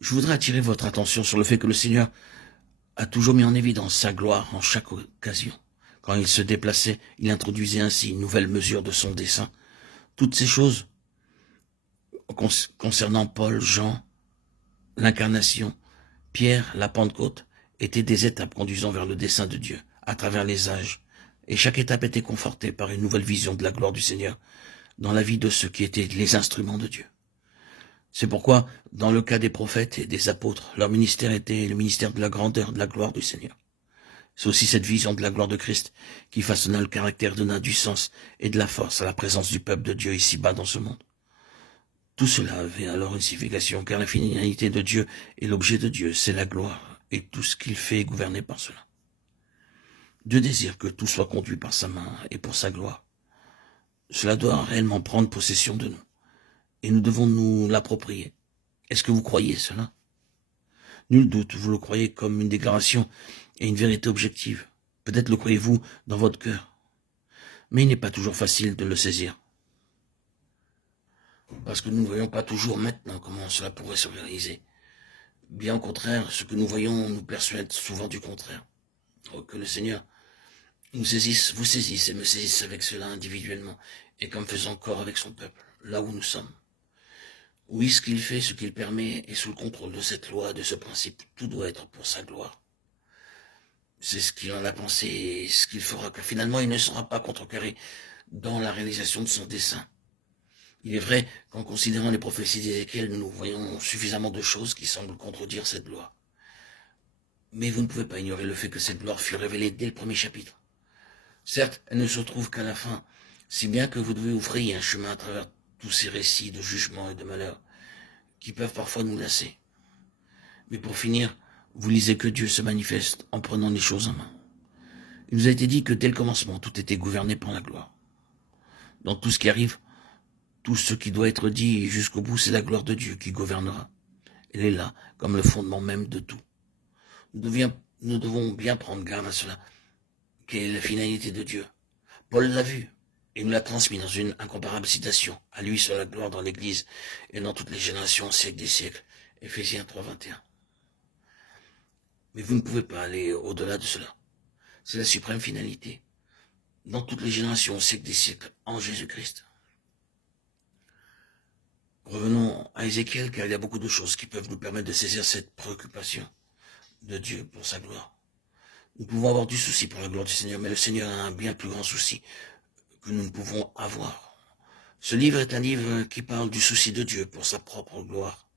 Je voudrais attirer votre attention sur le fait que le Seigneur a toujours mis en évidence sa gloire en chaque occasion. Quand il se déplaçait, il introduisait ainsi une nouvelle mesure de son dessein. Toutes ces choses concernant Paul, Jean, l'incarnation, Pierre, la Pentecôte, étaient des étapes conduisant vers le dessein de Dieu, à travers les âges. Et chaque étape était confortée par une nouvelle vision de la gloire du Seigneur dans la vie de ceux qui étaient les instruments de Dieu. C'est pourquoi, dans le cas des prophètes et des apôtres, leur ministère était le ministère de la grandeur, de la gloire du Seigneur. C'est aussi cette vision de la gloire de Christ qui façonna le caractère, donna du sens et de la force à la présence du peuple de Dieu ici-bas dans ce monde. Tout cela avait alors une signification, car la finalité de Dieu et l'objet de Dieu, c'est la gloire, et tout ce qu'il fait est gouverné par cela. Dieu désire que tout soit conduit par sa main et pour sa gloire. Cela doit réellement prendre possession de nous, et nous devons nous l'approprier. Est-ce que vous croyez cela? Nul doute, vous le croyez comme une déclaration et une vérité objective. Peut-être le croyez-vous dans votre cœur, mais il n'est pas toujours facile de le saisir. Parce que nous ne voyons pas toujours maintenant comment cela pourrait se réaliser. Bien au contraire, ce que nous voyons nous persuade souvent du contraire. Que le Seigneur nous saisisse, vous saisisse et me saisisse avec cela individuellement, et comme faisant corps avec son peuple, là où nous sommes. Oui, ce qu'il fait, ce qu'il permet, est sous le contrôle de cette loi, de ce principe. Tout doit être pour sa gloire. C'est ce qu'il en a pensé et ce qu'il fera, que finalement il ne sera pas contrecarré dans la réalisation de son dessein. Il est vrai qu'en considérant les prophéties d'Ézéchiel, nous voyons suffisamment de choses qui semblent contredire cette gloire. Mais vous ne pouvez pas ignorer le fait que cette gloire fut révélée dès le premier chapitre. Certes, elle ne se trouve qu'à la fin, si bien que vous devez vous frayer un chemin à travers tous ces récits de jugement et de malheur qui peuvent parfois nous lasser. Mais pour finir, vous lisez que Dieu se manifeste en prenant les choses en main. Il nous a été dit que dès le commencement, tout était gouverné par la gloire. Dans tout ce qui arrive, tout ce qui doit être dit jusqu'au bout, c'est la gloire de Dieu qui gouvernera. Elle est là, comme le fondement même de tout. Nous devons bien prendre garde à cela. Quelle est la finalité de Dieu? Paul l'a vu et nous l'a transmis dans une incomparable citation. À lui soit la gloire dans l'Église et dans toutes les générations, siècles des siècles. Éphésiens 3, 21. Mais vous ne pouvez pas aller au-delà de cela. C'est la suprême finalité. Dans toutes les générations, siècles des siècles, en Jésus-Christ. Revenons à Ézéchiel, car il y a beaucoup de choses qui peuvent nous permettre de saisir cette préoccupation de Dieu pour sa gloire. Nous pouvons avoir du souci pour la gloire du Seigneur, mais le Seigneur a un bien plus grand souci que nous ne pouvons avoir. Ce livre est un livre qui parle du souci de Dieu pour sa propre gloire.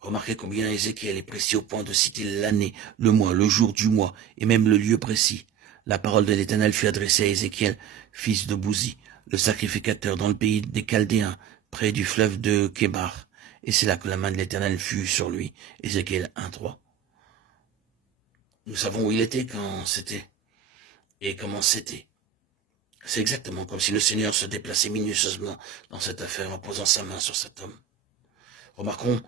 Remarquez combien Ézéchiel est précis au point de citer l'année, le mois, le jour du mois, et même le lieu précis. La parole de l'Éternel fut adressée à Ézéchiel, fils de Bouzi, le sacrificateur, dans le pays des Chaldéens, près du fleuve de Kébar. Et c'est là que la main de l'Éternel fut sur lui. Ézéchiel 1:3. Nous savons où il était quand c'était, et comment c'était. C'est exactement comme si le Seigneur se déplaçait minutieusement dans cette affaire en posant sa main sur cet homme. Remarquons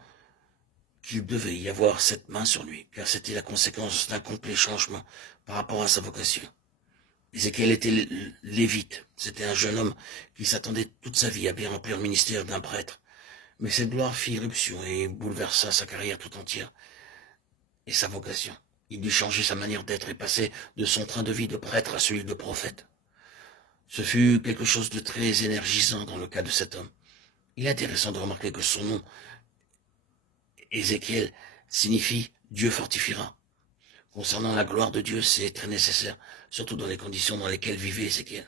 qu'il devait y avoir cette main sur lui, car c'était la conséquence d'un complet changement par rapport à sa vocation. Ézéchiel était lévite, c'était un jeune homme qui s'attendait toute sa vie à bien remplir le ministère d'un prêtre. Mais cette gloire fit irruption et bouleversa sa carrière tout entière et sa vocation. Il dut changer sa manière d'être et passer de son train de vie de prêtre à celui de prophète. Ce fut quelque chose de très énergisant dans le cas de cet homme. Il est intéressant de remarquer que son nom, Ézéchiel, signifie Dieu fortifiera. Concernant la gloire de Dieu, c'est très nécessaire, surtout dans les conditions dans lesquelles vivait Ézéchiel.